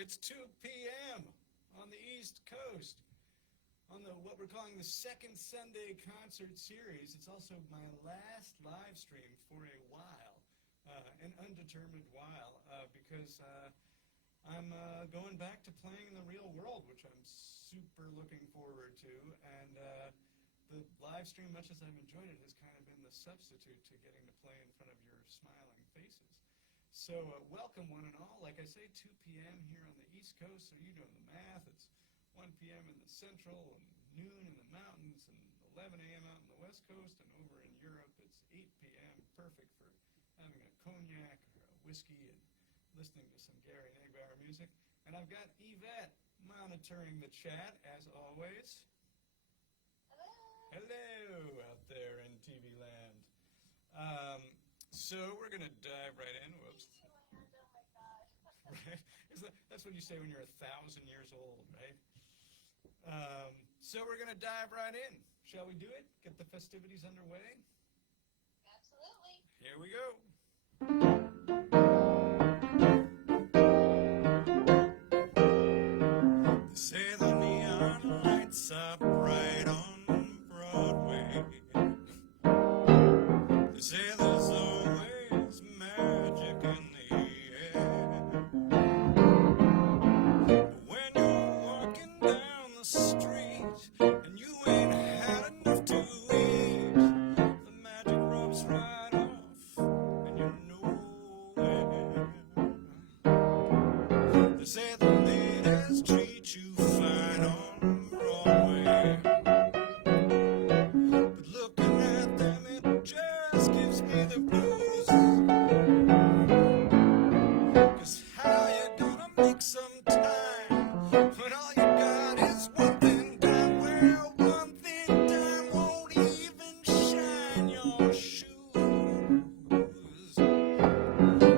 It's 2 p.m. on the East Coast on what we're calling the second Sunday concert series. It's also my last live stream for a while, an undetermined while, because I'm going back to playing in the real world, which I'm super looking forward to. And the live stream, much as I've enjoyed it, has kind of been the substitute to getting to play in front of your smiling faces. So welcome one and all. Like I say, 2 p.m. here on the East Coast. So you doing the math. It's 1 p.m. in the Central and noon in the mountains and 11 a.m. out on the West Coast. And over in Europe, it's 8 p.m. Perfect for having a cognac or a whiskey and listening to some Gary Negbaur music. And I've got Yvette monitoring the chat, as always. Hello out there in TV land. So we're going to dive right in. Whoops. Right? That's what you say when you're 1,000 years old, right? So we're going to dive right in. Shall we do it? Get the festivities underway? Absolutely. Here we go. They say the neon lights are bright on Broadway. They say there's always magic in the air. But when you're walking down the street and you ain't had enough to eat, the magic rubs right off and you're nowhere. They say the ladies treat you fine on Broadway, but looking at them it just gives me the blues. 'Cause how you gonna make some time when all you got is one thin dime? Well, one thin dime won't even shine your shoes.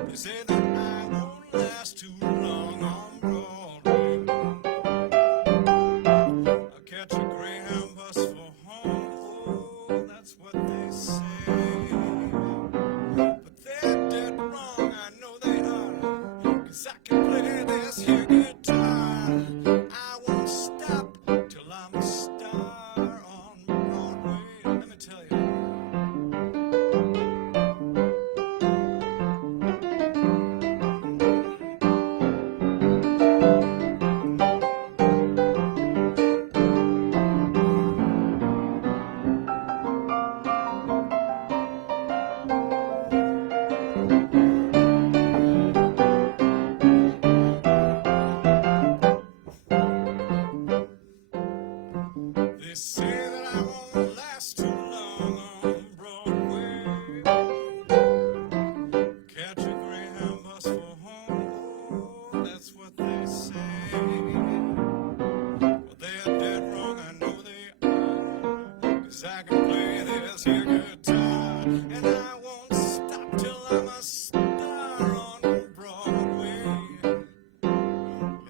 They say that I won't last too long on Broadway. I'll catch a Greyhound bus for home, oh, that's what they say. But they're dead wrong, I know they are, 'cause I can play this here guitar. I won't stop till I'm a star on Broadway. Let me tell you. They say that I won't last too long on Broadway. Catch a Greyhound bus for home, oh, that's what they say. Well, they're dead wrong, I know they are, 'cause I can play this here guitar, and I won't stop till I'm a star on Broadway.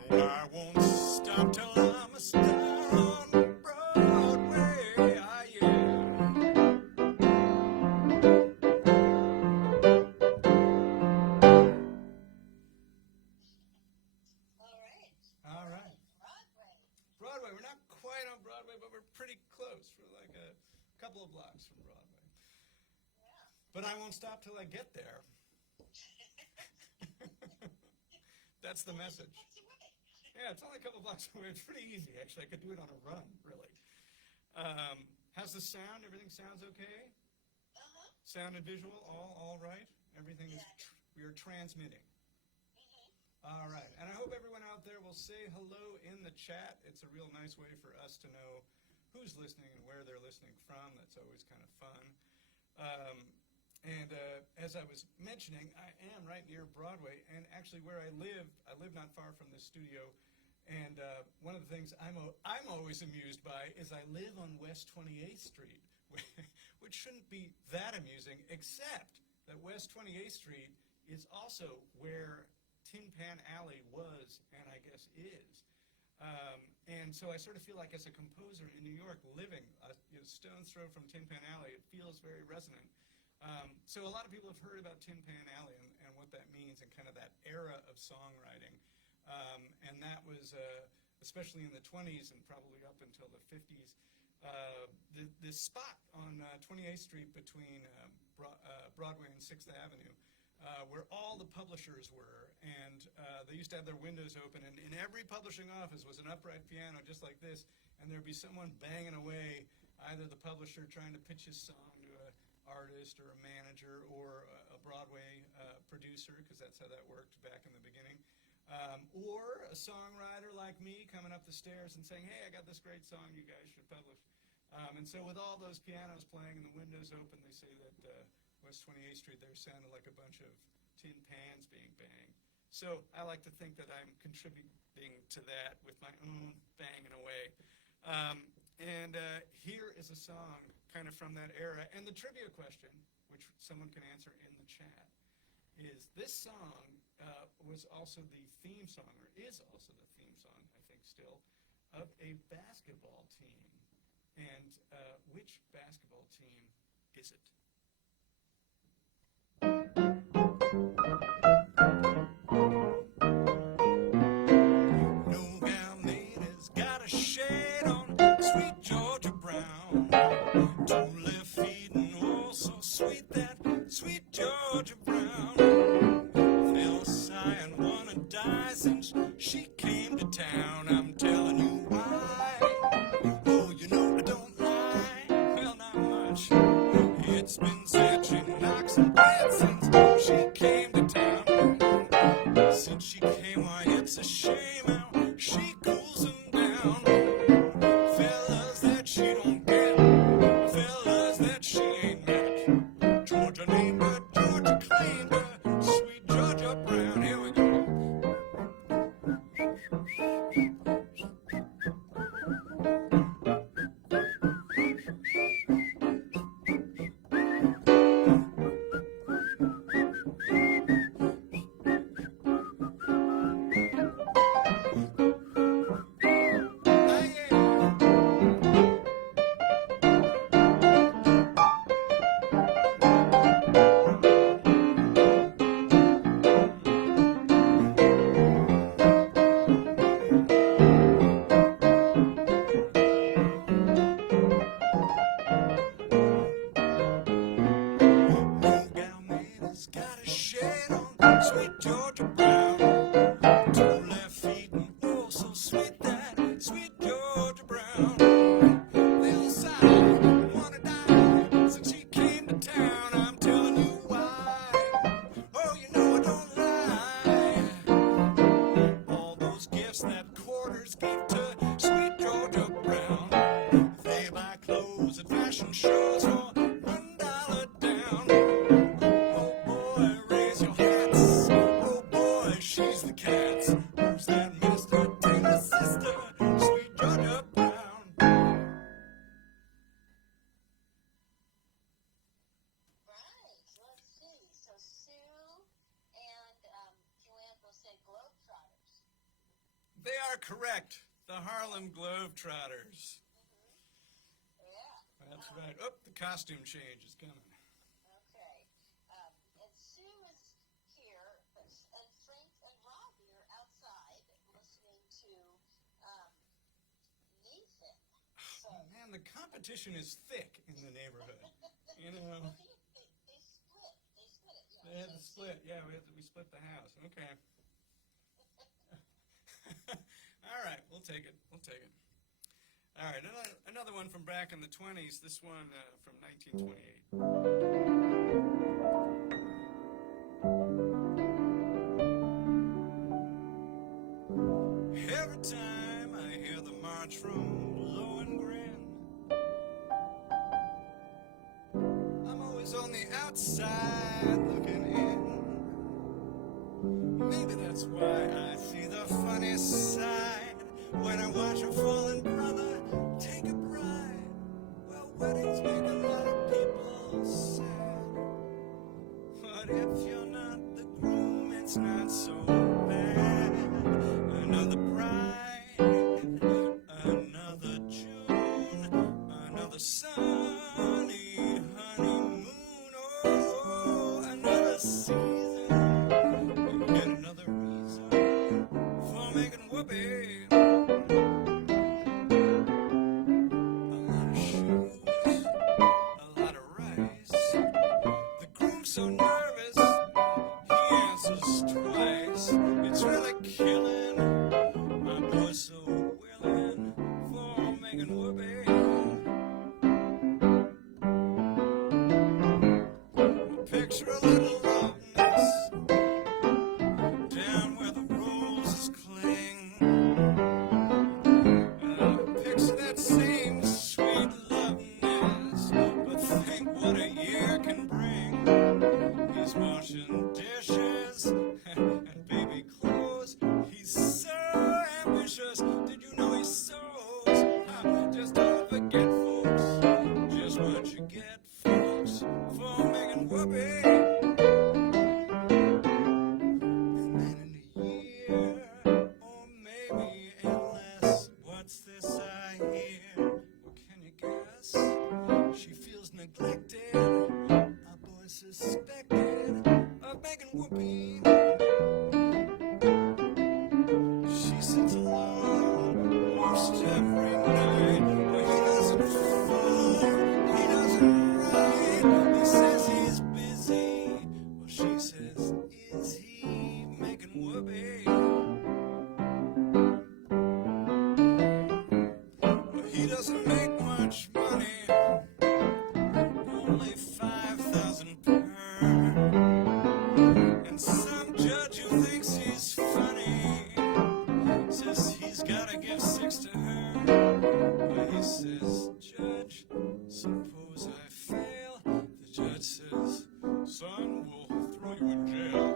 No, I won't stop till I'm a star on Broadway. Ah, yeah. All right. All right. Broadway. Broadway. We're not quite on Broadway, but we're pretty close. We're like a couple of blocks from Broadway. Yeah. But I won't stop till I get there. That's the message. That's away. Yeah, it's only a couple blocks away. It's pretty easy, actually. I could do it on a run, really. How's the sound? Everything sounds okay? Uh-huh. Sound and visual, all right? Everything is, Yeah. We are transmitting. Mm-hmm. All right. And I hope everyone out there will say hello in the chat. It's a real nice way for us to know who's listening and where they're listening from. That's always kind of fun. And as I was mentioning, I am right near Broadway, and actually where I live not far from this studio. And one of the things I'm always amused by is I live on West 28th Street, which shouldn't be that amusing, except that West 28th Street is also where Tin Pan Alley was, and I guess is. And so I sort of feel like as a composer in New York, living a stone's throw from Tin Pan Alley, it feels very resonant. So a lot of people have heard about Tin Pan Alley and what that means and kind of that era of songwriting. And that was, especially in the 20s and probably up until the 50s, this spot on 28th Street between Broadway and 6th Avenue, where all the publishers were, and they used to have their windows open, and in every publishing office was an upright piano just like this, and there'd be someone banging away, either the publisher trying to pitch his song to an artist or a manager or a Broadway producer, because that's how that worked back in the beginning, or a songwriter like me coming up the stairs and saying, hey, I got this great song you guys should publish. And so with all those pianos playing and the windows open, they say that West 28th Street there sounded like a bunch of tin pans being banged. So I like to think that I'm contributing to that with my own banging away. And here is a song kind of from that era. And the trivia question, which someone can answer in the chat, is this song was also the theme song, or is also the theme song, I think still, of a basketball team. And which basketball team is it? No gal made has got a shade on, sweet Georgia Brown. 2 left feet and oh so sweet, that sweet Georgia Brown. Fell sigh and wanna die since she came to town. I'm telling you why. Oh, you know I don't lie. Well, not much. It's been said she knocks and dead since she came to town. Since she came, why it's a shame how she cools them down. Fellas that she don't get, fellas that she ain't met. Georgia named her, Georgia claimed her, sweet Georgia Brown. Here we go. Got a shade on, sweet Georgia Brown. 2 left feet and oh so sweet, that sweet Georgia Brown. Fell aside, wanna die since she came to town. I'm telling you why. Oh, you know I don't lie. All those gifts that quarters give to sweet Georgia Brown. They buy clothes at fashion shows for $1 down. She's the cat's. Who's that Mr. Taylor's sister? Sweet Georgia Brown. Right. Let's see. So Sue and Joanne will say Globetrotters. They are correct. The Harlem Globetrotters. Yeah. That's right. Oh, the costume change is coming. Okay. And Sue is here, and Frank and Robbie are outside listening to Nathan. So, Oh, man, the competition is thick in the neighborhood. You know, well, they split. They split it. they had to split. Yeah, we split the house. Okay. All right, we'll take it. We'll take it. All right, another one from back in the 20s. This one from 1928. Every time I hear the march from Lohengrin, I'm always on the outside looking in. Maybe that's why I see the funny side when I watch a fallen brother take a bride. Well, weddings make a lot of people sad, but if you're not the groom, it's not so bad. Another bride, another June, another sunny honeymoon. Oh, another season, yet another reason for whoopee. A lot of shoes, a lot of rice. The groom's so nervous, he answers twice. It's really killing. My boy's so willing for making whoopee. Picture a little loveness down where the roses cling. Picture that same sweet loveness, but think what a year can bring. He's washing dishes and baby clothes. He's so ambitious. Did you know he sews? Just don't forget, folks, just what you get, folks, for making whoopee. And then in a year, or maybe in less, what's this I hear? Well, can you guess? She feels neglected. Our boy suspected of making whoopee. She sits alone most every night, but he doesn't fall, he doesn't write. He says he's busy. Well, she says, is he making whoopee? Well, he doesn't make much money, only 5,000 per. And some judge who thinks he's funny says he's gotta give 6 to her. But he says, Judge, suppose I fail. The judge says, son, we'll throw you in jail.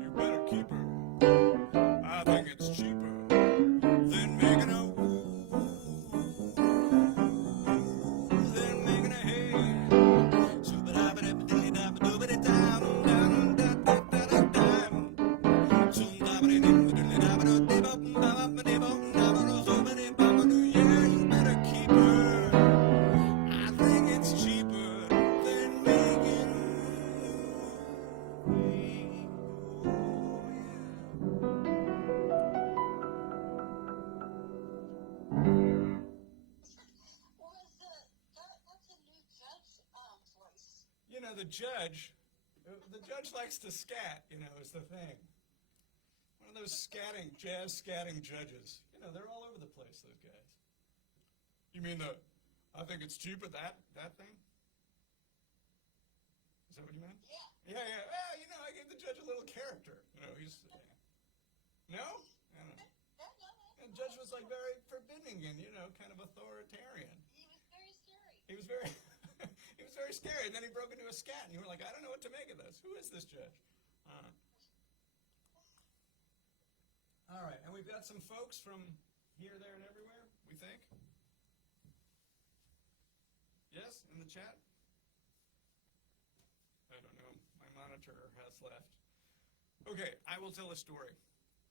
You better keep her. I think it's cheaper than making a woo, than making a hey. So but I but it did I do but it down down da da da da down. So da but it did da but it did ba ba ba did ba so but it ba ba yeah, you better keep her. I think it's cheaper than making That's a new judge voice. You know, the judge likes to scat, you know, is the thing. One of those jazz scatting judges. You know, they're all over the place, those guys. You mean I think it's cheaper, that thing? Is that what you meant? Yeah. Yeah. Well, you know, I gave the judge a little character. You know, he's... No? I don't know. And the judge was, like, very forbidding and, you know, kind of authoritarian. He was very scary. He was very... he was very scary, and then he broke into a scat, and you were like, I don't know what to make of this. Who is this judge? All right, and we've got some folks from here, there, and everywhere, we think. Yes, in the chat? I don't know. My monitor has left. Okay, I will tell a story.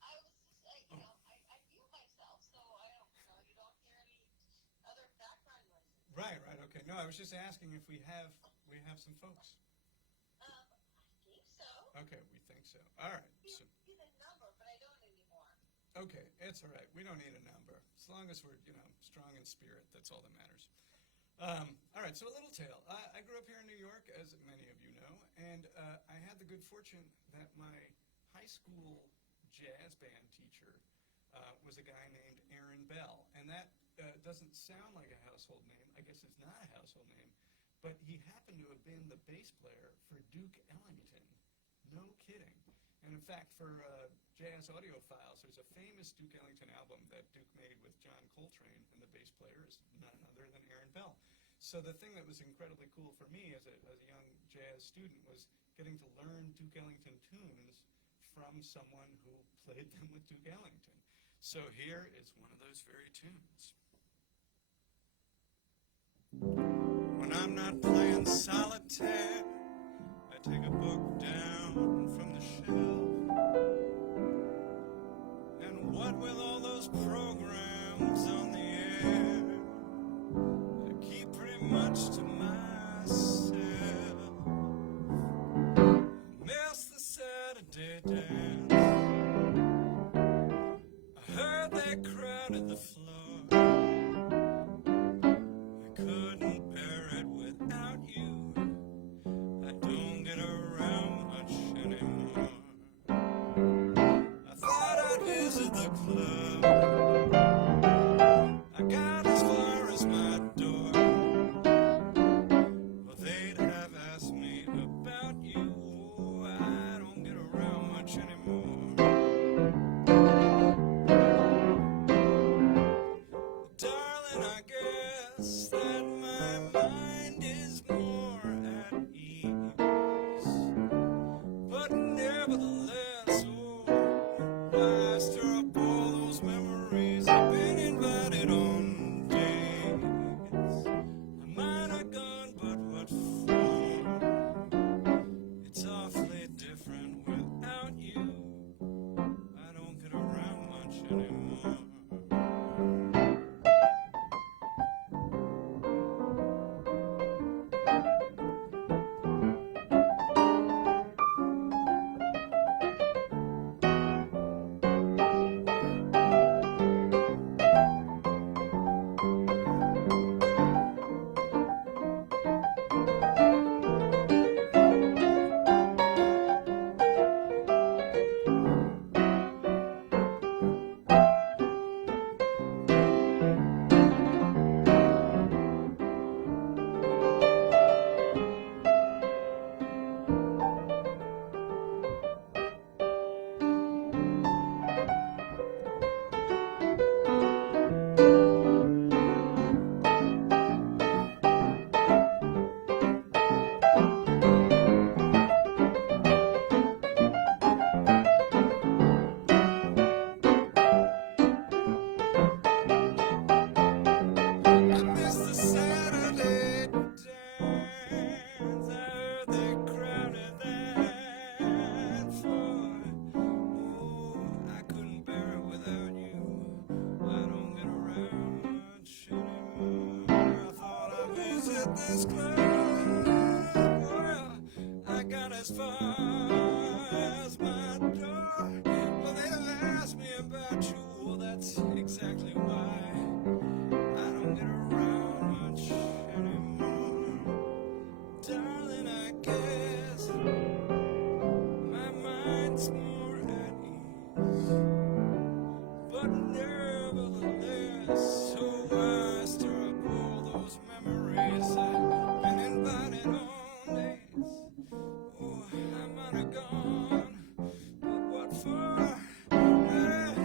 I was just saying, you know, I feel myself, so I don't, you know, you don't hear any other background noises. Right, okay. No, I was just asking if we have some folks. I think so. Okay, we think so. All right. So, Need a number, but I don't anymore. okay, it's all right. We don't need a number. As long as we're, you know, strong in spirit, that's all that matters. All right, so a little tale. I grew up here in New York, as many of you know, and I had the good fortune that my high school jazz band teacher was a guy named Aaron Bell, and that doesn't sound like a household name. I guess it's not a household name, but he happened to have been the bass player for Duke Ellington. No kidding. And in fact, for Jazz Audiophiles, there's a famous Duke Ellington album that Duke made with John Coltrane, and the bass player is none other than Aaron Bell. So the thing that was incredibly cool for me as a young jazz student was getting to learn Duke Ellington tunes from someone who played them with Duke Ellington. So here is one of those very tunes. When I'm not playing solitaire, I take a book down from the shelf. And what with all those programs on the air, I keep pretty much to myself. Miss the Saturday dance. I heard crowded the floor. I couldn't bear it without you. I don't get around much anymore. I thought I'd visit the club. I got as far as my door. Well, they'd have asked me about you. I don't get around much anymore. Darling, I guess that my mind is more at ease. But nevertheless, oh, why stir up all those memories? I've been invited on dates. I might have gone, but what for? It's awfully different without you. I don't get around much anymore. I miss the Saturday dance. I heard they crowded that floor. Oh, I couldn't bear it without you. I don't get around much anymore. I thought I'd visit this club. Well, I got as far as my door. Well, they'd have asked me about you. Well, that's exactly why I don't get around much anymore. Darling, I guess my mind's more at ease. But nevertheless, so I stir up all those memories. I've been invited on dates. Oh, I might have gone, but what for?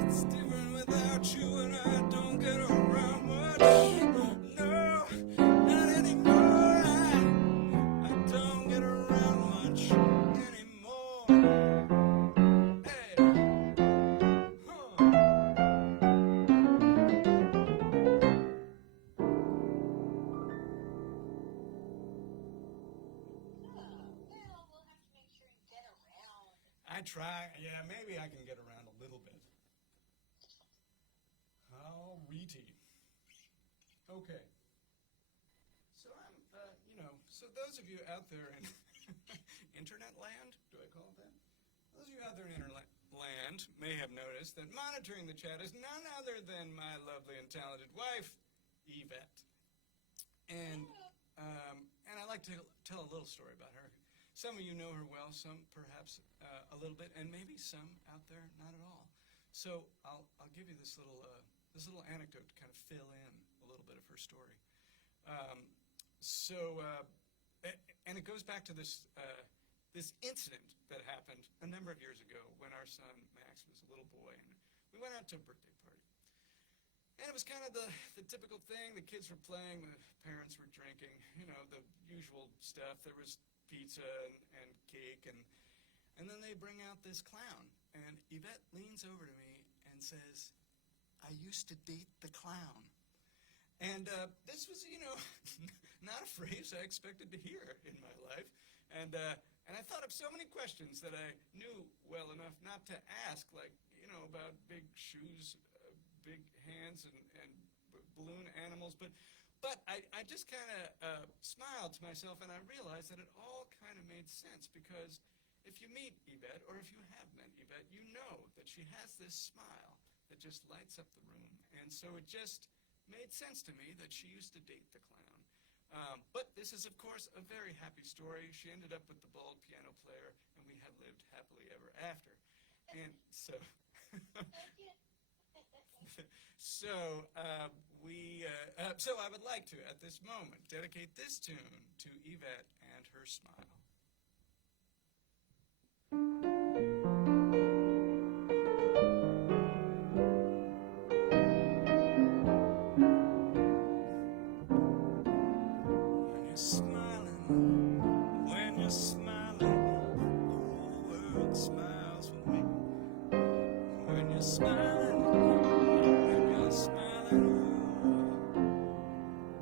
It's different without you, and I don't get around much. No, not anymore. I don't get around much anymore. Hey, huh. Well, we'll have to make sure you get around. I try. Yeah, maybe I can get around a little bit. Alrighty. Okay. So so those of you out there in internet land, do I call it that? Those of you out there in internet land may have noticed that monitoring the chat is none other than my lovely and talented wife, Yvette. And I like to tell a little story about her. Some of you know her well, some perhaps a little bit, and maybe some out there not at all. So I'll give you this little anecdote to kind of fill in a little bit of her story. And it goes back to this incident that happened a number of years ago when our son Max was a little boy, and we went out to a birthday party. And it was kind of the typical thing. The kids were playing, the parents were drinking, the usual stuff. There was pizza and cake, and then they bring out this clown. And Yvette leans over to me and says, "I used to date the clown." And this was, not a phrase I expected to hear in my life. And I thought of so many questions that I knew well enough not to ask, like, about big shoes, big hands, and balloon animals. But I just kind of smiled to myself, and I realized that it all kind of made sense, because if you meet Yvette, or if you have met Yvette, you know that she has this smile that just lights up the room. And so it just made sense to me that she used to date the clown. But this is, of course, a very happy story. She ended up with the bald piano player, and we have lived happily ever after. And so, so I would like to, at this moment, dedicate this tune to Yvette and her smile. When you're smiling, the whole world smiles with me. When you're smiling,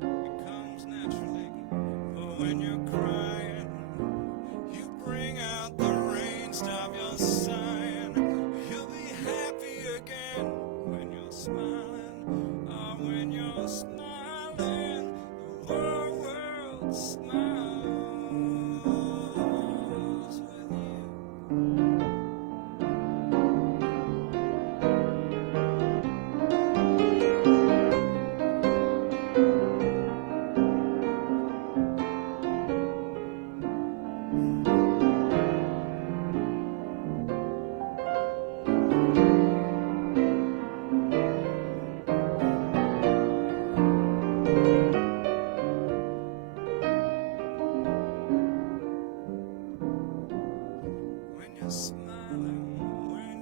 it comes naturally. But when you're crying, you bring out the rain, stop your sighing. You'll be happy again when you're smiling. Oh, when you're smiling, the whole world smiles. When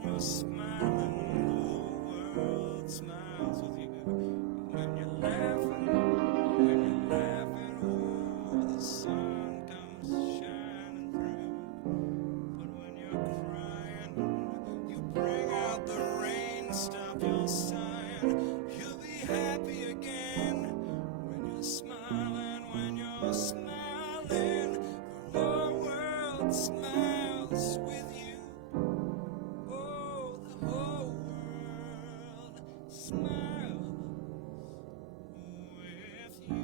you're smiling, the whole world smiles with you. When you're laughing, oh, the sun comes shining through. But when you're crying, you bring out the rain, stop your sighing. You'll be happy again when you're smiling, the whole world smiles with you. Oh, the whole world smiles with you.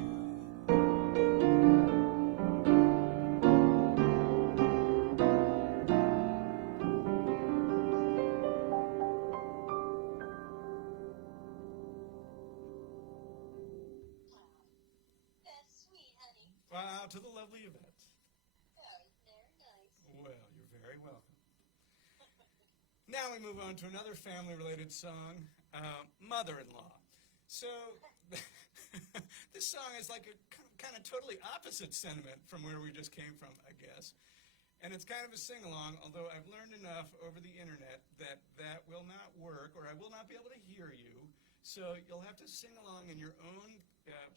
That's sweet, honey. Wow, to the lovely Yvette. Very, very nice. Well, you're very welcome. Now we move on to another family-related song, Mother-in-Law. So this song is like a kind of totally opposite sentiment from where we just came from, I guess. And it's kind of a sing-along, although I've learned enough over the internet that that will not work, or I will not be able to hear you. So you'll have to sing along in your own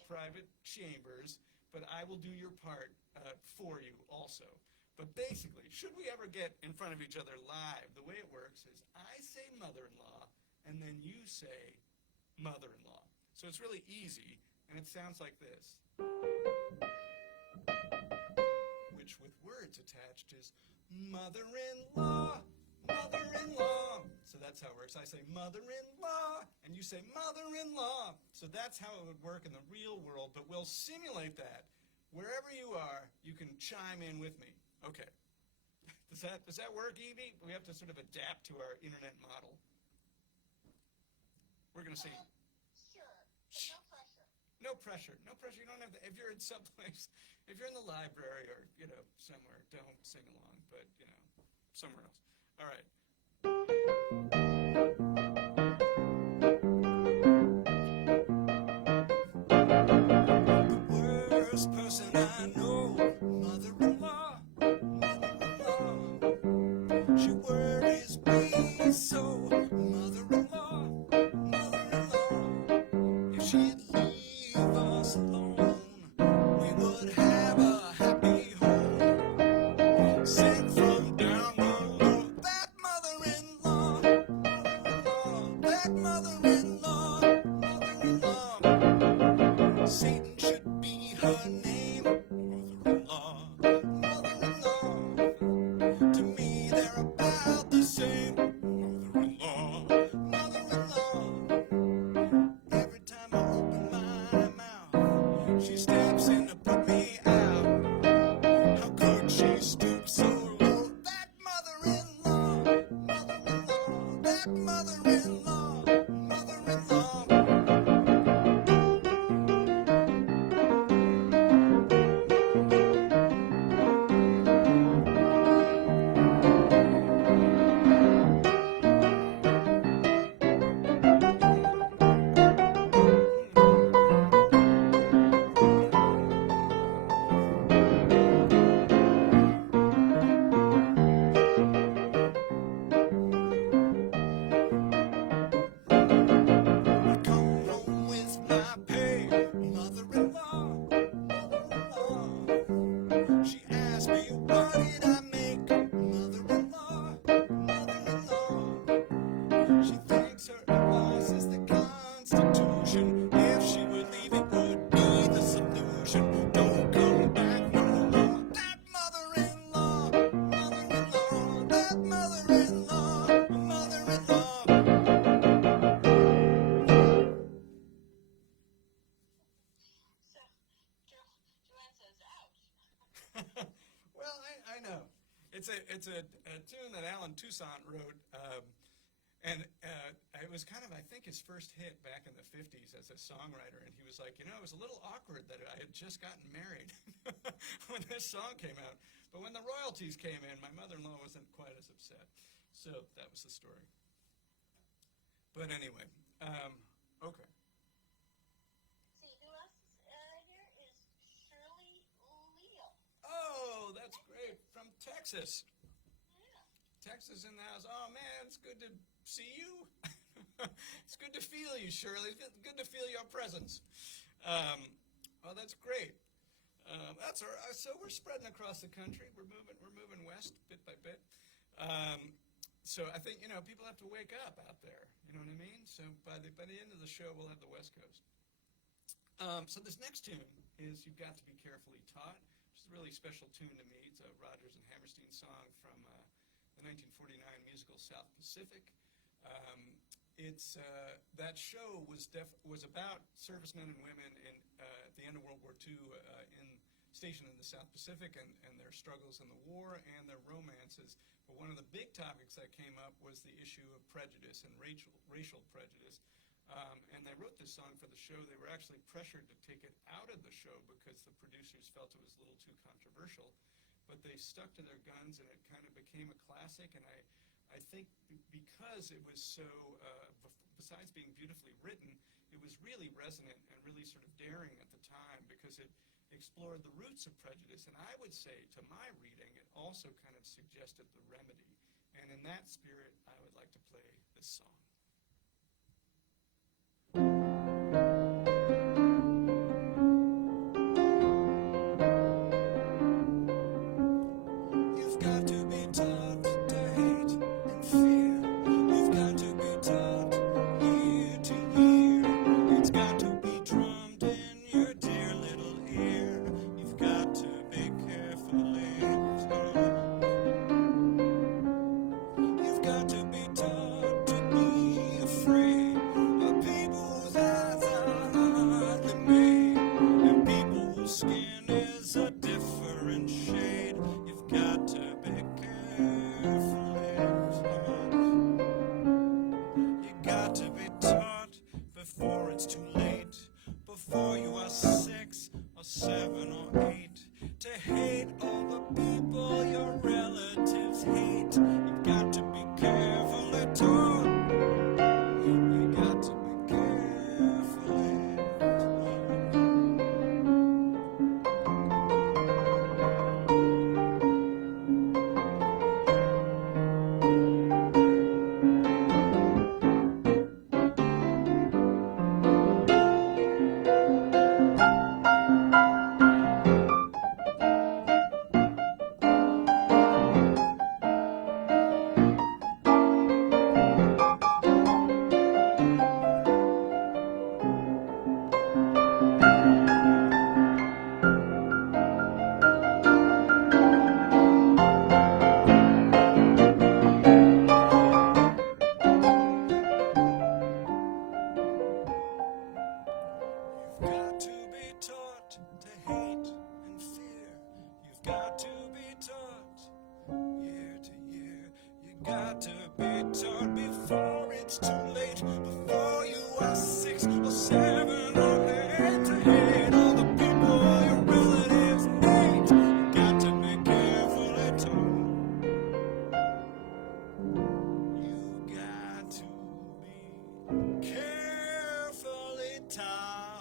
private chambers, but I will do your part for you also. But basically, should we ever get in front of each other live, the way it works is I say mother-in-law, and then you say mother-in-law. So it's really easy, and it sounds like this. Which with words attached is mother-in-law, mother-in-law. So that's how it works. I say mother-in-law, and you say mother-in-law. So that's how it would work in the real world, but we'll simulate that. Wherever you are, you can chime in with me. Okay. Does that work, Evie? We have to sort of adapt to our internet model. We're going to say... Sure, but no pressure. No pressure. No pressure. You don't have to... If you're in someplace, if you're in the library or, somewhere, don't sing along. But, somewhere else. All right. The worst person I know, mother-in-law, mother-in-law. She worries me so, mother-in-law, mother-in-law. If she'd leave us alone, we would have a happy home. Sing from down below, that mother-in-law, mother-in-law, that mother-in-law, mother-in-law. Satan should be her name, mother-in-law, mother-in-law. To me they're about the same, mother-in-law, mother-in-law. Every time I open my mouth, she steps in to put me out. How could she stoop so low? That mother-in-law, mother-in-law, that mother-in-law, a tune that Alan Toussaint wrote, and it was kind of, I think, his first hit back in the 50s as a songwriter. And he was like, it was a little awkward that I had just gotten married when this song came out. But when the royalties came in, my mother-in-law wasn't quite as upset. So that was the story. But anyway, okay. See, who else is here is Shirley Leo. Oh, that's great. From Texas. Yeah. Texas in the house. Oh, man, it's good to see you. It's good to feel you, Shirley. It's good to feel your presence. Well, that's great. That's all right. So we're spreading across the country. We're moving west bit by bit. So I think, people have to wake up out there. You know what I mean? So by the end of the show, we'll have the West Coast. So this next tune is You've Got to Be Carefully Taught, which is a really special tune to me. It's a Rodgers and Hammerstein song from the 1949 musical South Pacific. That show was about servicemen and women at the end of World War II stationed in the South Pacific and their struggles in the war and their romances. But one of the big topics that came up was the issue of prejudice and racial prejudice. And they wrote this song for the show. They were actually pressured to take it out of the show because the producers felt it was a little too controversial. But they stuck to their guns, and it kind of became a classic. And I think because it was so, besides being beautifully written, it was really resonant and really sort of daring at the time because it explored the roots of prejudice. And I would say, to my reading, it also kind of suggested the remedy. And in that spirit, I would like to play this song. You've got to be taught to hate and fear. You've got to be taught year to year. It's got to be drummed in your dear little ear. You've got to be carefully taught. You've got to be taught to be afraid of people whose eyes are hardly made, and people whose skin is a different shade. You've got to be carefully taught. You got to be taught before it's too late, before you are 6 or 7 or 8, to hate all the people your relatives hate. You've got to be carefully taught. You got to be carefully taught. You've got to be taught to hate and fear. You've got to be taught year to year. You got to be taught before it's too late, before you are 6 or 7 or 8, to hate all the people your relatives hate. You got to be carefully taught. You got to be carefully taught.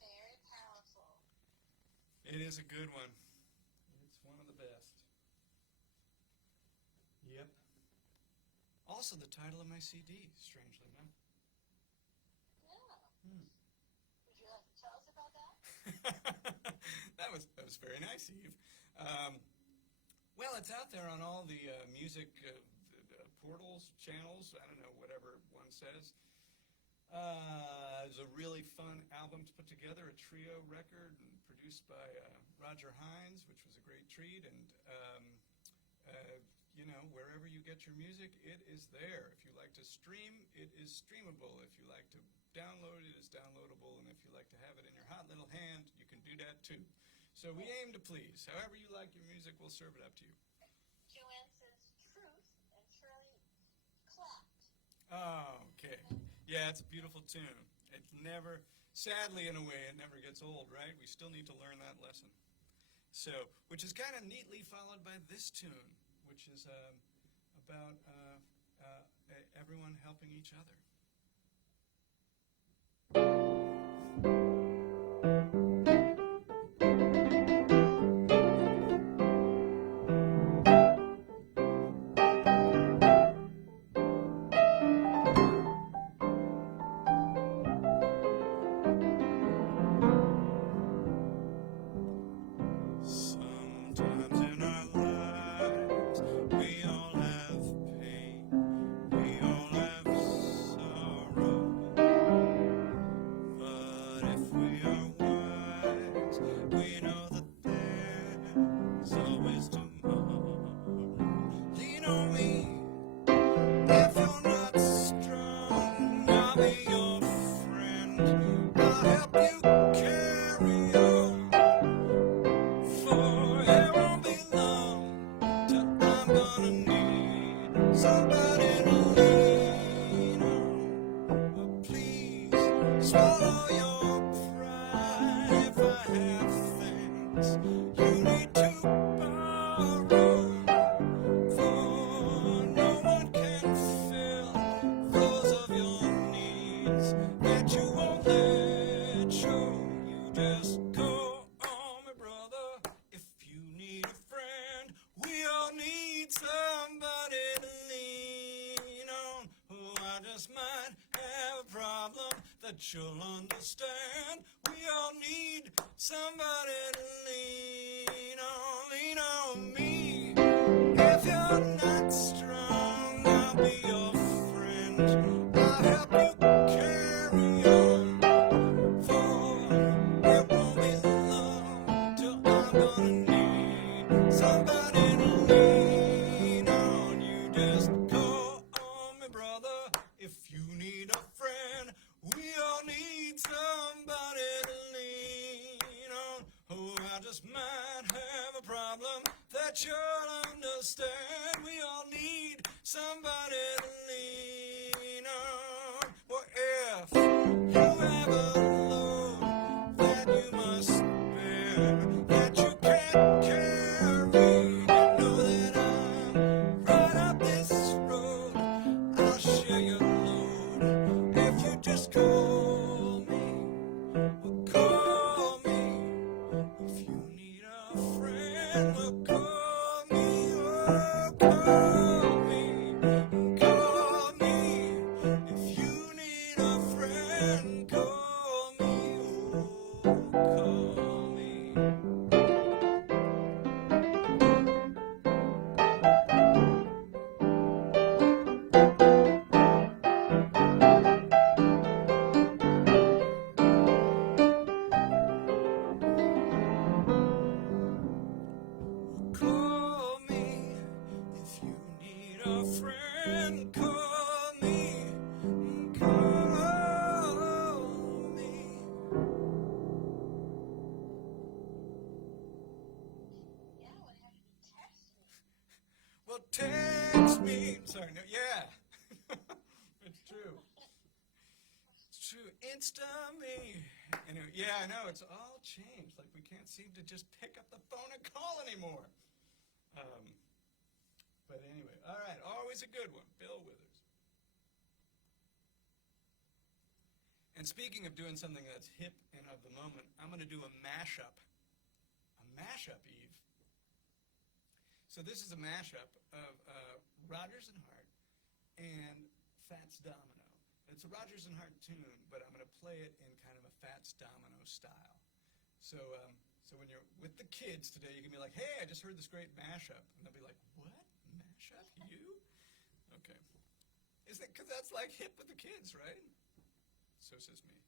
Very powerful. It is a good one. It's one of the best. Yep. Also the title of my CD, strangely enough. Yeah. Would you like to tell us about that? that was very nice, Eve. Well, it's out there on all the music portals, channels, I don't know, whatever one says. It was a really fun album to put together, a trio record and produced by Roger Hines, which was a great treat. And, you know, wherever you get your music, it is there. If you like to stream, it is streamable. If you like to download, it is downloadable. And if you like to have it in your hot little hand, you can do that too. So we aim to please. However you like your music, we'll serve it up to you. Joanne says truth, and Shirley clapped. Oh, okay. Yeah, it's a beautiful tune. It never, sadly in a way, it never gets old, right? We still need to learn that lesson. So, which is kind of neatly followed by this tune, which is about everyone helping each other. Sometimes in our lives we all have pain, we all have sorrow. But if we are wise, we know that there's always tomorrow. Lean on me if you're not strong. I'll be your friend. I'll help you carry on. For it won't be long till I'm gonna need somebody to lean on. Oh, please swallow your pride if I have things you need to borrow. For no one can fill those of your needs that you won't let show. You just go on, my brother. If you need a friend, we all need somebody to lean on. Oh, I just might have a problem that you'll understand. We all need somebody to lean on. Lean on me. If you're not strong, I'll be your friend. I'll help you carry on. For it won't be long till I'm gonna need somebody to lean on. You just go on, my brother. If you need a friend, we all need somebody to lean on. Oh, I just might have a problem that you'll understand. We all need somebody to lean on. Well, if you have a load that you must bear, that you can't carry, you know that I'm right up this road. I'll share your load if you just call me. Well, call me if you need a friend. Well, call me. Oh, call me. Call me if you need a friend. Call me. Oh, call me. Call me if you need a friend. Call me. Call me. Yeah, would have to be texting. Well, text me. Sorry, no, yeah. It's true. It's true. Insta me. Anyway, yeah, I know. It's all changed. Like, we can't seem to just pick up the phone and call anymore. But anyway, all right. Always a good one. Bill Withers. And speaking of doing something that's hip and of the moment, I'm going to do a mashup. A mashup, Eve. So this is a mashup of Rodgers and Hart and Fats Domino. It's a Rodgers and Hart tune, but I'm going to play it in kind of a Fats Domino style. So when you're with the kids today, you can be like, hey, I just heard this great mashup. And they'll be like, what? Mashup? You? Okay. Is that because that's like hip with the kids, right? So says me.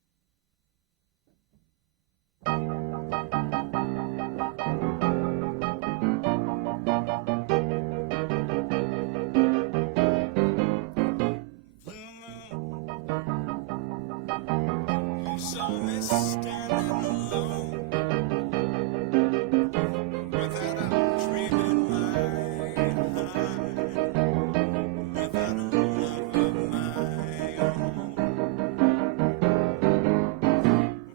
standing alone without a dream in my heart, without a love of my own.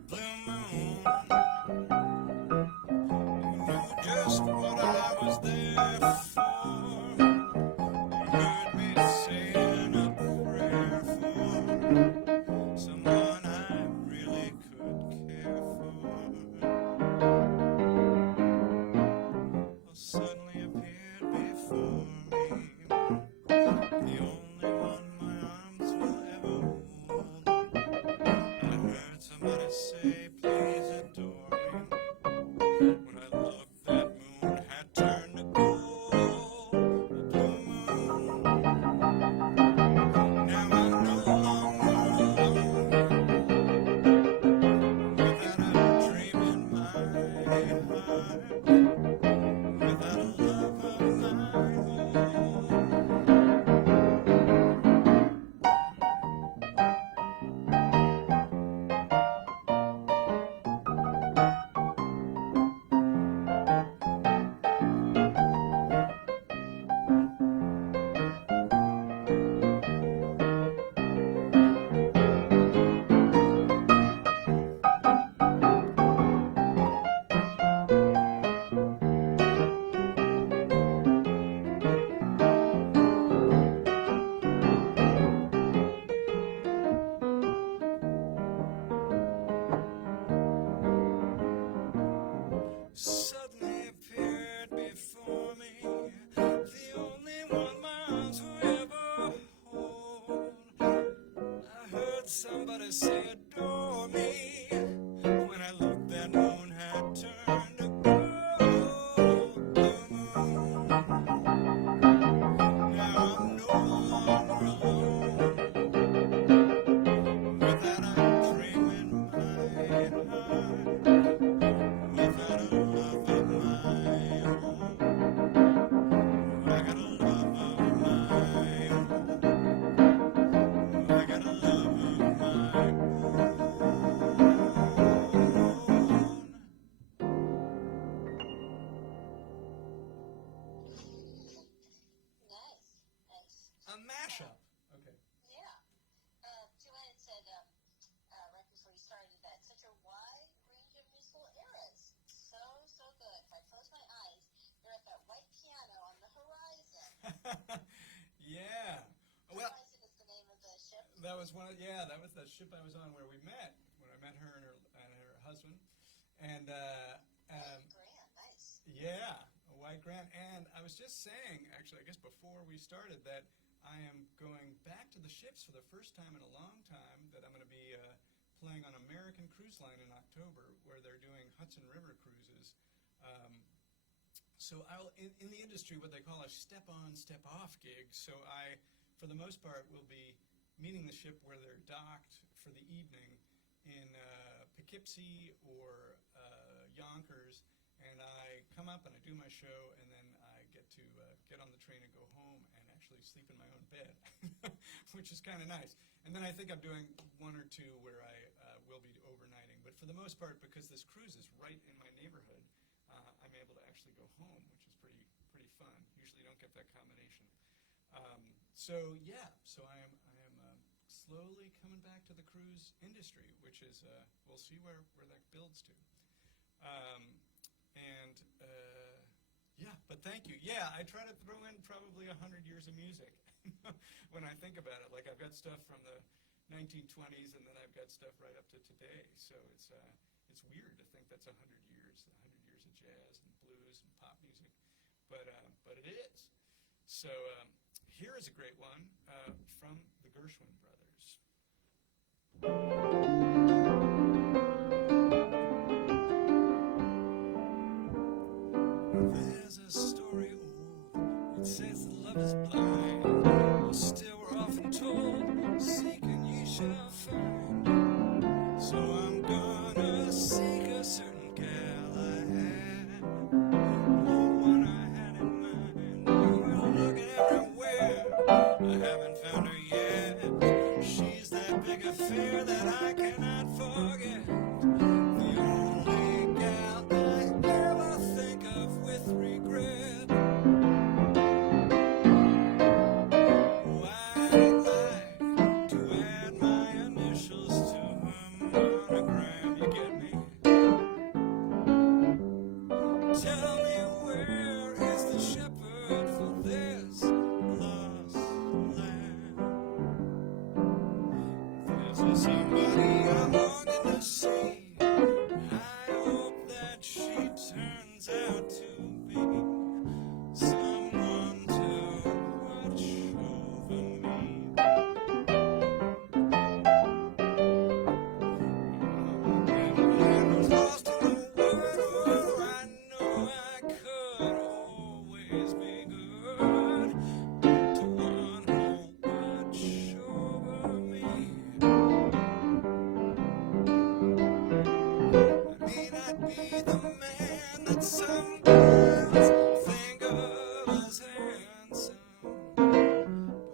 Blue moon, you knew just what I was there for. You heard me saying a prayer for someone I really could care for. Well, suddenly appeared before me, the only one my arms will ever hold. I heard somebody say, please adore me. When I looked, that moon had turned to gold. Blue moon, now I'm no longer alone, without a dream in my heart, without a love of my own. Suddenly appeared before me, the only one my arms will ever hold. I heard somebody say adore me. When I looked, that moon had turned to gold. Blue moon, now I'm no longer alone, without a dream in my heart, without a love of my own. I got a love of my own. I got a love of my own. Nice. Nice. A mashup. Okay. Yeah. Joanne had said right before you started that such a wide range of musical eras. So good. If I close my eyes, you're at that white piano on the horizon. Yeah. Well, Horizon is the name of the ship. that was that was the ship I was on where we met, when I met her and her husband. And Grand. Nice. yeah, a white Grant. And I was just saying, actually, I guess before we started, that I am going back to the ships for the first time in a long time, that I'm going to be playing on American Cruise Line in October, where they're doing Hudson River cruises. So I'll, in the industry, what they call a step-on, step-off gig. So I, for the most part, will be meeting the ship where they're docked for the evening in Poughkeepsie or Yonkers, and I come up and I do my show, and then I get to get on the train and go home and actually sleep in my own bed, which is kind of nice. And then I think I'm doing one or two where I will be overnighting. But for the most part, because this cruise is right in my neighborhood, I'm able to actually go home, which is pretty fun. Usually don't get that combination. So I am slowly coming back to the cruise industry, which is we'll see where that builds to. But thank you. Yeah, I try to throw in probably 100 years of music when I think about it. Like, I've got stuff from the 1920s, and then I've got stuff right up to today. So it's weird to think that's 100 years of jazz and blues and pop music, but it is. So here is a great one from the Gershwin Brothers. There's a story old, it says that love is blind. Still we're often told, seek and ye shall find. So I'm gonna seek a certain gal I had, the one I had in mind. We're looking everywhere, I haven't found her yet. She's that big affair that I cannot forget. So somebody I'm longing to see. I hope that she turns out to be someone to watch over me. And was lost in the world. Oh, I know I could always be good to one who'll watch over me. I may not be the man that some girls think of as handsome, but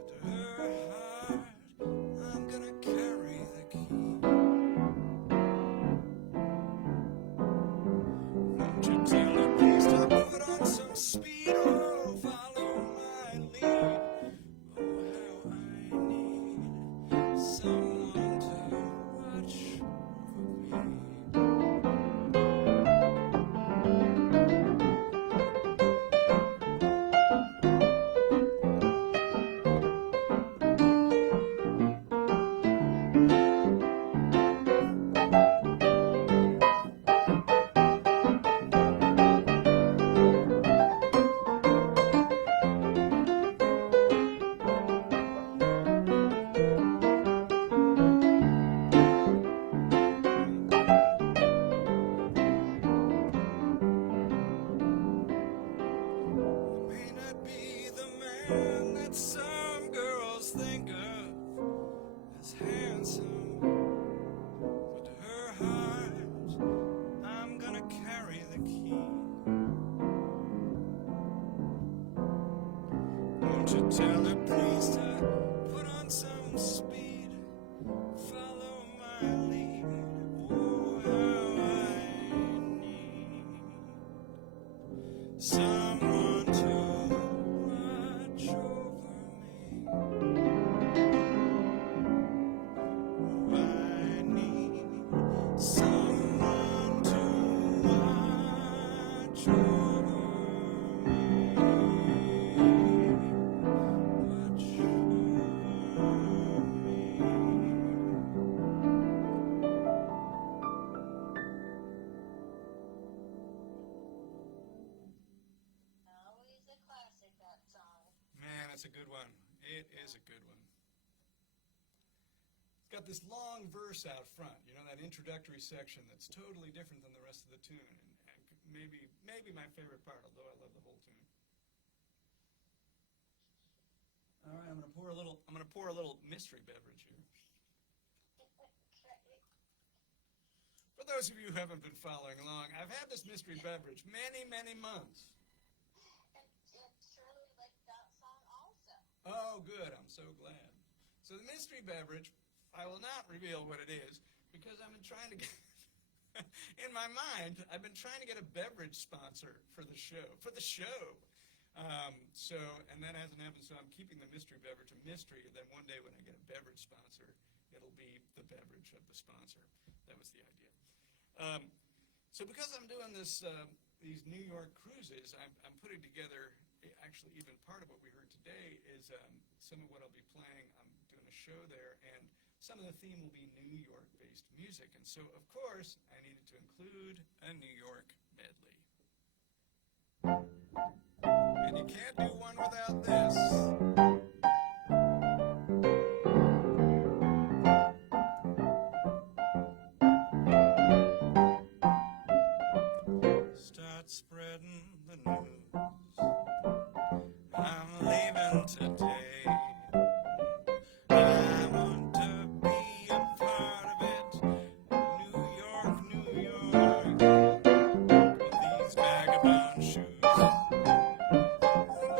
to her heart, I'm gonna carry the key. Won't you tell her please to put on some speed? Oh, follow my lead. Oh, how I need someone to watch over me. May not be the man that some girls think of as handsome, but to her heart, I'm gonna carry the key. Won't you tell her please to put on some speed, follow my lead? Oh, how I need someone to watch over me. Oh, I need someone to watch over me. Watch over me. Always a classic, that song. Man, it's a good one. It is a good one. It's got this long verse out front, you know, that introductory section that's totally different than the rest of the tune, and maybe my favorite part, although I love the whole tune. All right, I'm gonna pour a little mystery beverage here. For those of you who haven't been following along, I've had this mystery beverage many, many months. And Shirley liked that song also. Oh, good. I'm so glad. So the mystery beverage, I will not reveal what it is because I've been trying to get, in my mind, I've been trying to get a beverage sponsor for the show. And that hasn't happened, so I'm keeping the mystery beverage a mystery, and then one day when I get a beverage sponsor, it'll be the beverage of the sponsor. That was the idea. So because I'm doing this, these New York cruises, I'm putting together, actually even part of what we heard today is some of what I'll be playing. I'm doing a show there, and some of the theme will be New York-based music. And so, of course, I needed to include a New York medley. And you can't do one without this. Start spreading the news. I'm leaving today. I want to be a part of it. New York, New York. These vagabond shoes.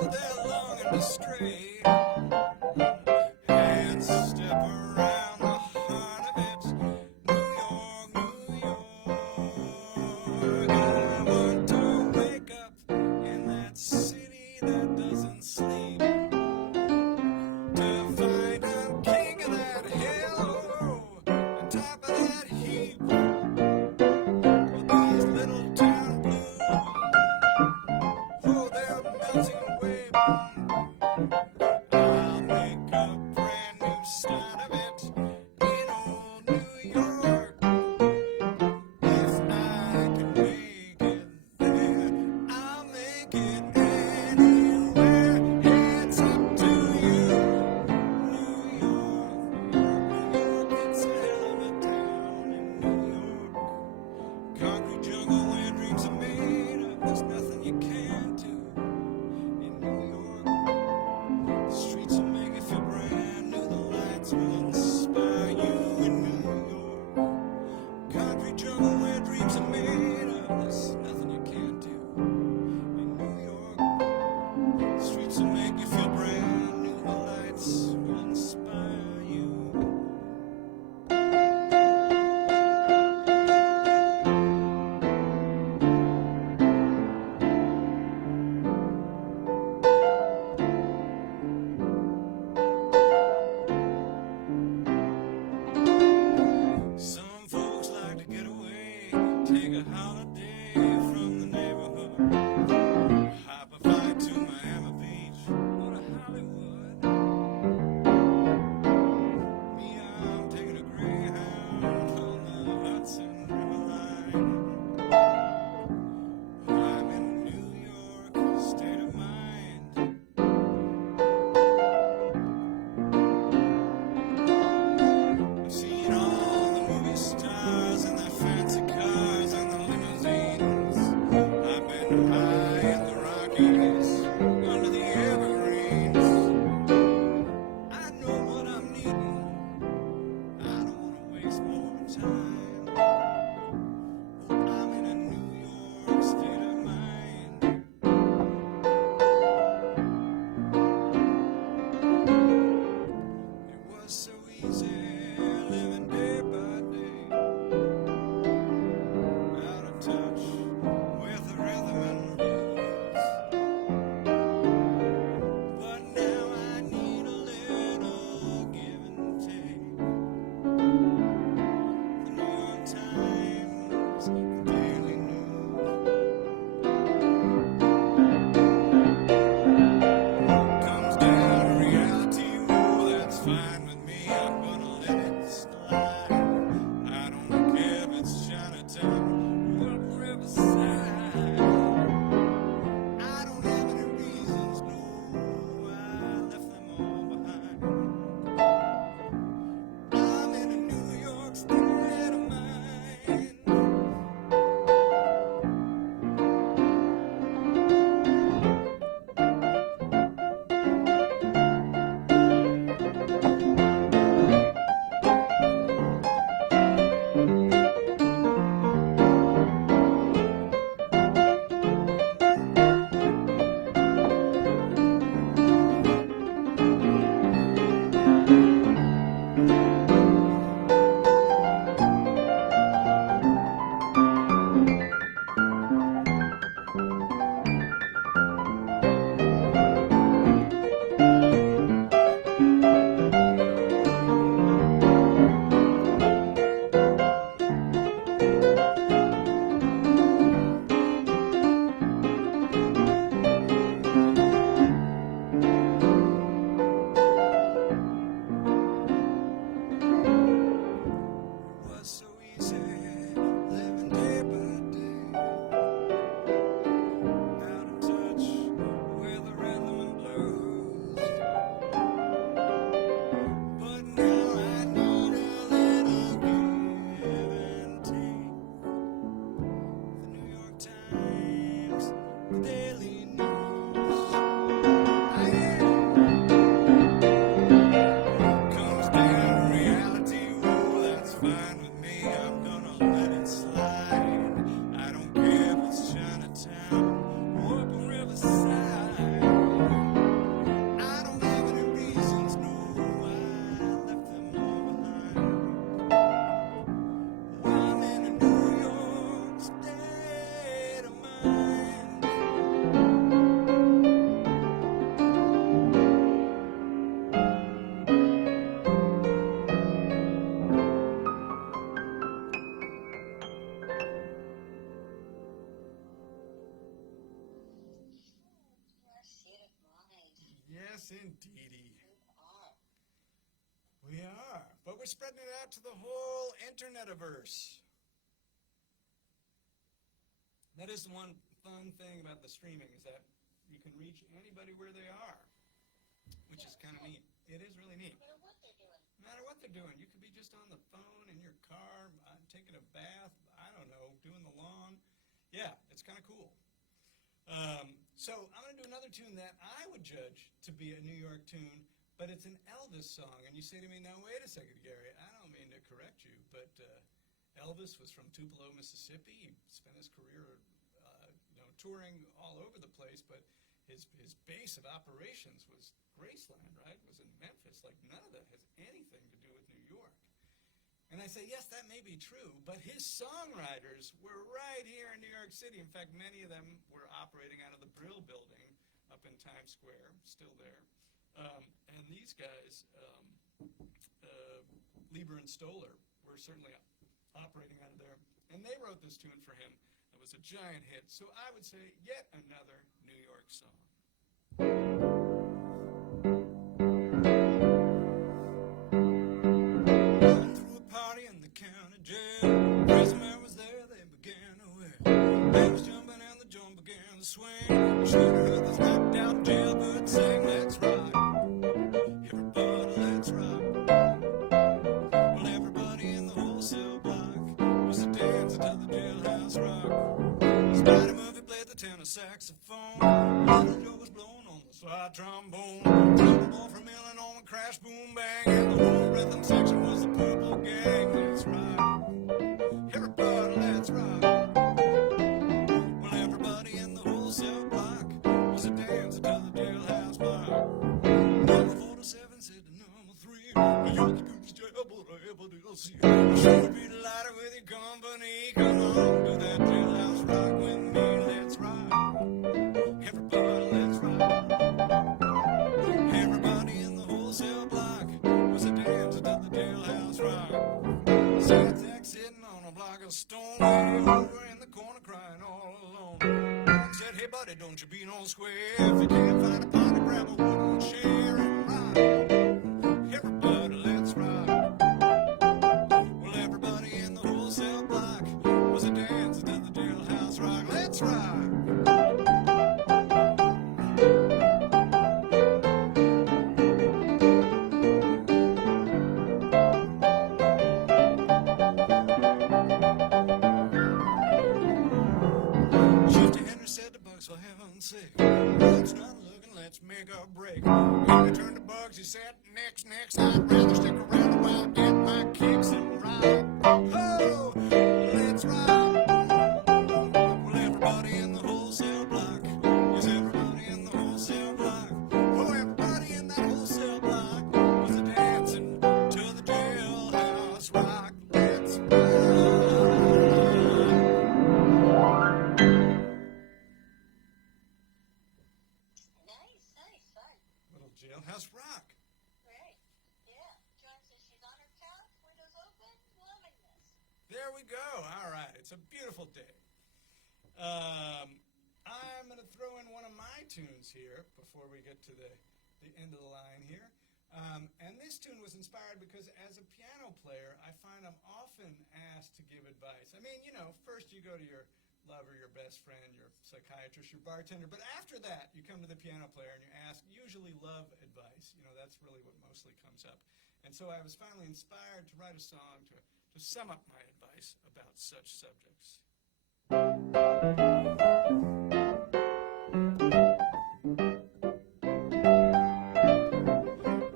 They're longing to stray and step around the heart of it. New York, New York. I want to wake up in that city that doesn't sleep. To find I'm king of that hill, on top of that heap. With these little town blues, oh, they're melting away. I'll Streets will make you feel brand new. The lights will inspire you in New York. Concrete jungle where dreams are made of. There's nothing you can't do in New York. Streets will make you feel brand new. The lights will inspire you. Some folks like to get away, take a holiday from the neighborhood. Hop a flight to Miami Beach or to Hollywood. Me, I'm taking a Greyhound on the Hudson River line. I'm in New York, state of mind. I've seen all the movie stars and their fancy cars and the limousines. I've been high in the Rockies, under the evergreens. I know what I'm needing. I don't want to waste more time. I'm in a New York state of mind. It was so easy living day by day, out of touch with the rhythm and blues. But now I need a little give and take. The New York Times, the Daily News. Comes down to reality, oh, that's fine with me. I'm gonna let it slide. I don't care if it's Chinatown or Riverside. I don't have any reasons, no, I left them all behind. I'm in a New York state of mind. It was so easy living day by day, out of touch with the rhythm and blues. But now I need a little give and take. The New York Times, the Daily News. Comes down to reality, oh, that's fine with me. I'm gonna let it slide. I don't care if it's Chinatown or up on Riverside. I don't have any reasons, no, I left them all behind. I'm in a New York state of mind. Your state of mind. Yes, indeedy. You are. We are. But we're spreading it out to the whole internetiverse. That is the one fun thing about the streaming, is that you can reach anybody where they are, which is kind of neat. It is really neat. No matter what they're doing. No matter what they're doing. You could be just on the phone, in your car, taking a bath, I don't know, doing the lawn. Yeah, it's kind of cool. So I'm going to do another tune that I would judge to be a New York tune, but it's an Elvis song. And you say to me, now wait a second, Gary, I don't mean to correct you, but Elvis was from Tupelo, Mississippi. He spent his career touring all over the place, but his base of operations was Graceland, right? Was in Memphis. Like, none of that has anything to do with New York. And I say, yes, that may be true, but his songwriters were right here in New York City. In fact, many of them were operating out of the Brill Building up in Times Square, still there. And these guys, Lieber and Stoller, were certainly operating out of there. And they wrote this tune for him. It was a giant hit. So I would say yet another New York song. Through a party in the county jail, prison man was there, they began to wail. They was jumping and the drum began to swing. You should have heard this knocked out jailbird sing, let's rock. Everybody, let's rock. Well, everybody in the whole cell block used to dance until the jailhouse rock. Spotty Murphy played the tenor saxophone. Little Joe was blowing on the slide trombone. Trouble ball from Millen on the crash boom bang. And the whole rhythm section was the Purple Gang. Let's rock. Everybody, let's rock. Well, everybody in the whole cell block used to dance until the jailhouse block. Number 47 said to number 3, you're the goose jailbird I ever did see. You should be delighted with your company. Come on, do that jailhouse rock with me. Let's rock. Everybody, let's rock. Everybody in the whole cell block was a dance until the jailhouse rock. Zack sitting on a block of stone, way over in the corner crying all alone. Mom said, hey buddy, don't you be no square. If you can't find a pocket, grab a wooden chair and rock. Everybody, let's rock. Well, everybody in the whole cell block was a dance until the jailhouse rock. Let's rock. Shifty Henry said to Bugs, for heaven's sake, Bugs not looking, let's make a break. Henry turned to Bugs, he said, next, I'd rather stick around a while, get my kicks and ride. Oh, let's rock. Well, everybody in the whole cell block, yes, everybody in the whole cell block. Oh, everybody in that whole cell block was a dancing to the jailhouse rock. Let's rock. Nice, fun. Little jailhouse rock. Great. Yeah. Joan says she's on her couch, windows open, loving this. There we go. All right. It's a beautiful day. I'm going to throw in one of my tunes here before we get to the end of the line here. And this tune was inspired because as a piano player, I find I'm often asked to give advice. I mean, first you go to your lover, your best friend, your psychiatrist, your bartender, but after that, you come to the piano player and you ask usually love advice. That's really what mostly comes up. And so I was finally inspired to write a song to sum up my advice about such subjects.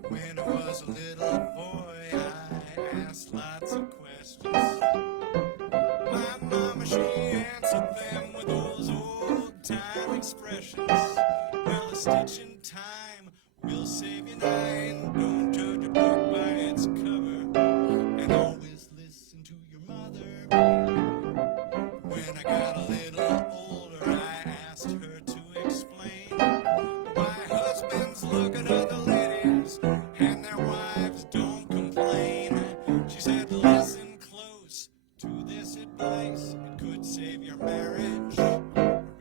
When I was a little boy, I asked lots of questions. My mama, she answered them with those old-time expressions. Well, a stitch in time will save you nine. Don't judge a book by its cover, and always listen to your mother. When I got a little older, I asked her to explain why husbands look at other ladies and their wives don't complain. She said, listen close to this advice. It could save your marriage or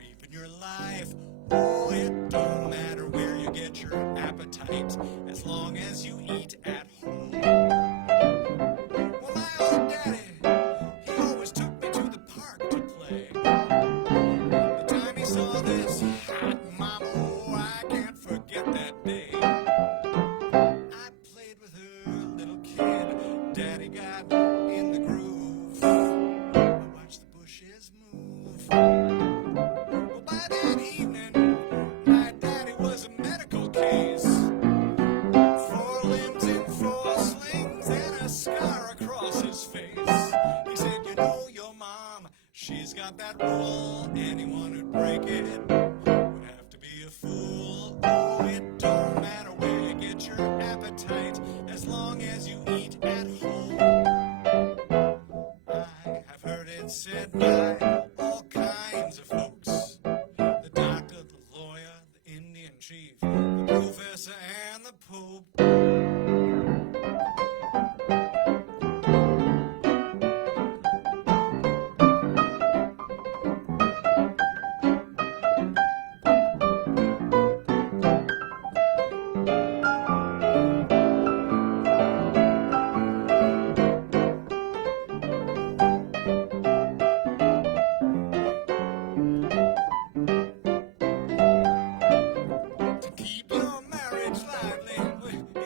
even your life. Oh, it don't matter where you get your appetite as long as you eat at home. Well, my old daddy, he always took me to the park to play. The time he saw this hot mama, oh, I can't forget that day. I played with her, little kid. Daddy got in the groove. I watched the bushes move. Well, by that evening,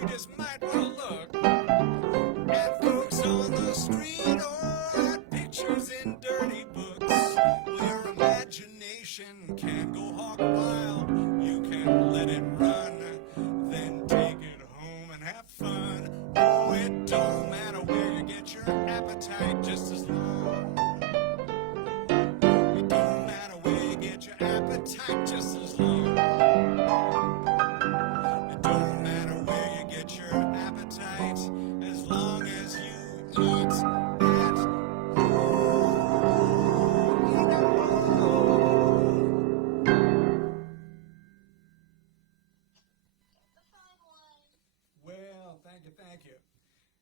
you just might want to look at folks on the street or at pictures in dirty books. Your imagination can go hog wild. You can let it run, then take it home and have fun. Oh, it don't matter where you get your appetite, just as long. It don't matter where you get your appetite, just as long. It don't matter where you get your appetite, as long as you eat at Well, thank you.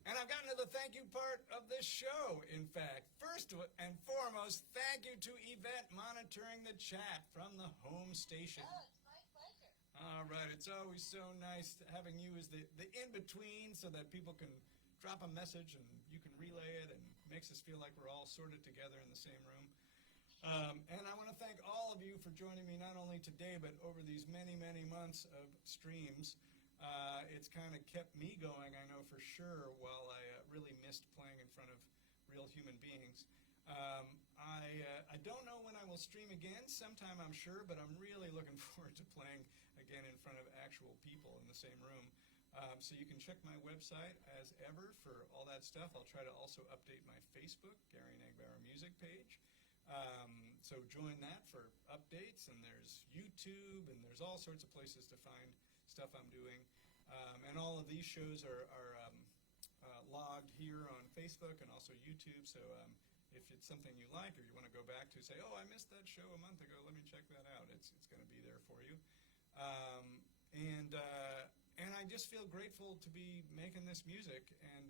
And I've gotten to the thank you part of this show, in fact. First and foremost, thank you to Yvette monitoring the chat from the home station. Oh, it's my pleasure. All right, it's always so nice having you as the in-between so that people can drop a message and you can relay it, and makes us feel like we're all sorted together in the same room. And I want to thank all of you for joining me not only today but over these many, many months of streams. It's kind of kept me going, I know for sure, while I really missed playing in front of real human beings. I don't know when I will stream again, sometime I'm sure, but I'm really looking forward to playing again in front of actual people in the same room. So you can check my website as ever for all that stuff. I'll try to also update my Facebook, Gary Negbaur Music page. So join that for updates, and there's YouTube, and there's all sorts of places to find stuff I'm doing. And all of these shows are logged here on Facebook and also YouTube. So if it's something you like or you want to go back to, say, oh, I missed that show a month ago, let me check that out. It's going to be there for you. And I just feel grateful to be making this music and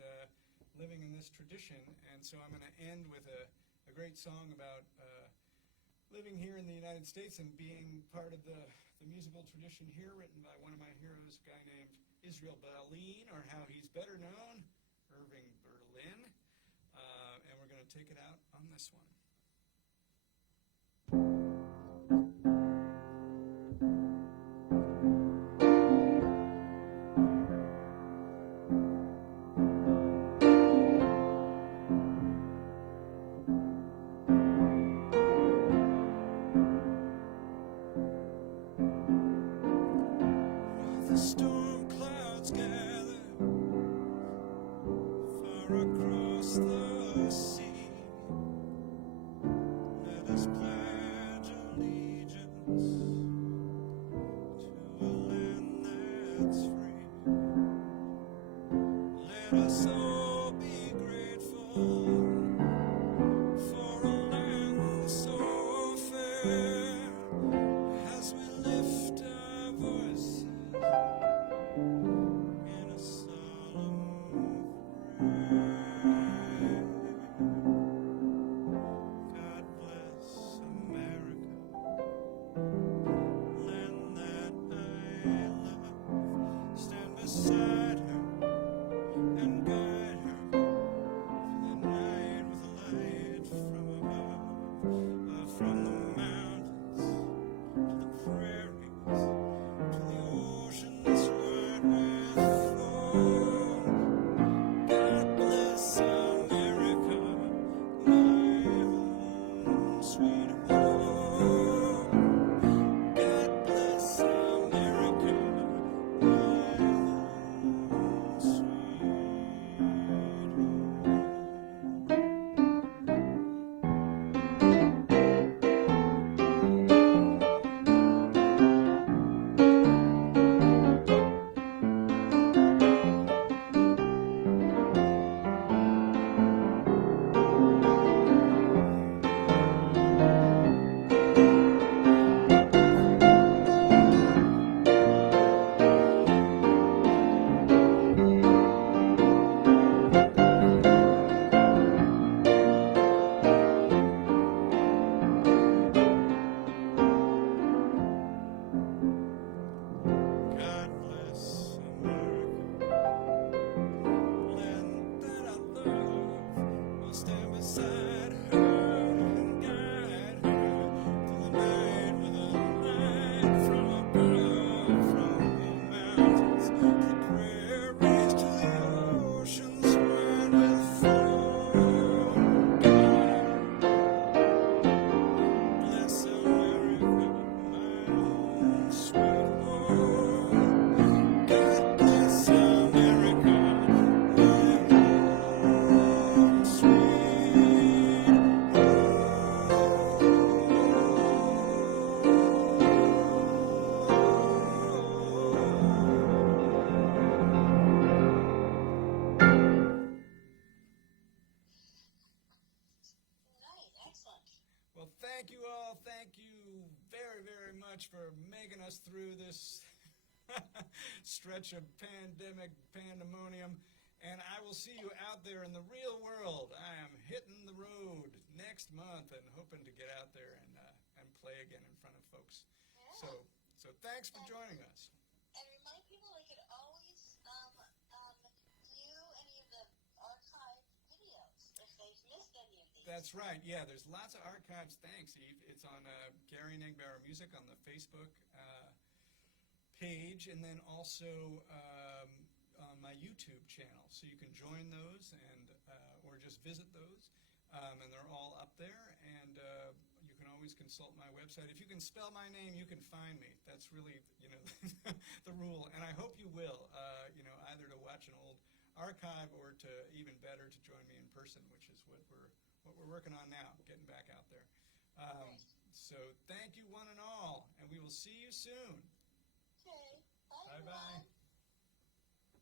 living in this tradition. And so I'm going to end with a great song about living here in the United States and being part of the musical tradition here, written by one of my heroes, a guy named Israel Berlin, or how he's better known, Irving Berlin. And we're going to take it out on this one. The storm clouds gather far across the sea. Let us pledge allegiance to a land that's free. Let us all be grateful for a land so fair, as we lift our voices in a solemn prayer. God bless America, land that I love. Stand beside her and guide Well, thank you all. Thank you very, very much for making us through this stretch of pandemonium. And I will see you out there in the real world. I am hitting the road next month and hoping to get out there and play again in front of folks. Yeah. So thanks for joining us. And remind people they could always view any of the archive videos if they've missed any of these. That's right. Yeah, there's lots of archives. Thanks, Eve. It's on Gary Negbaur Music on the Facebook page, and then also on my YouTube channel. So you can join those and or just visit those, and they're all up there. And you can always consult my website. If you can spell my name, you can find me. That's really, the rule. And I hope you will, either to watch an old archive or to, even better, to join me in person, which is what we're working on now, getting back out there. So thank you one and all, and we will see you soon. Okay. Bye. Bye-bye.